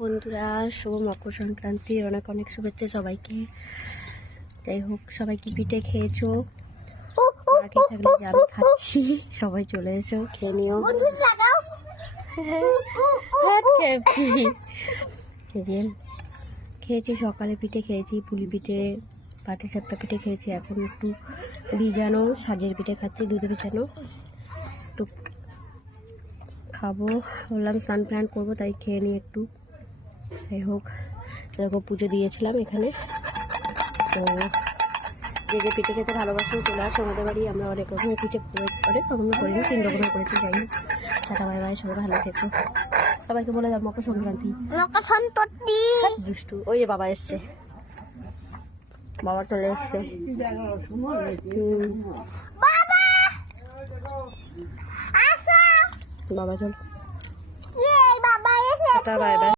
বন্ধুরা, শুভ মকর সংক্রান্তির অনেক অনেক শুভেচ্ছা সবাইকে। যাই হোক, সবাই কি পিঠে খেয়েছো? বাকি থাকলে যে আমি খাচ্ছি, সবাই চলে এসো, খেয়ে নিও। যে খেয়েছি, সকালে পিঠে খেয়েছি, পুলি পিঠে, পাটিসাপটা পিঠে খেয়েছি। এখন একটু ভিজানো সাজের পিঠে খাচ্ছি, দুধে ভিজানো। একটু খাবো, বললাম স্নান প্ল্যান করবো, তাই খেয়ে নিই একটু। যাই হোক, দেখো পুজো দিয়েছিলাম এখানে। তো যে পিঠে খেতে ভালোবাসেন চলে আসে আমাদের বাড়ি। আমরা অনেক রকমের পিঠে অনেক রকমের করি না, 3 রকমের করেছি। যাই হোক, টাটা বাই বাই, সবাই ভালো থেকো। সবাইকে বলে দাও মকর সংক্রান্তি। দুষ্টু, ওই যে বাবা এসছে, বাবা চলে এসছে। বাবা চল, টাটা বাই বাই।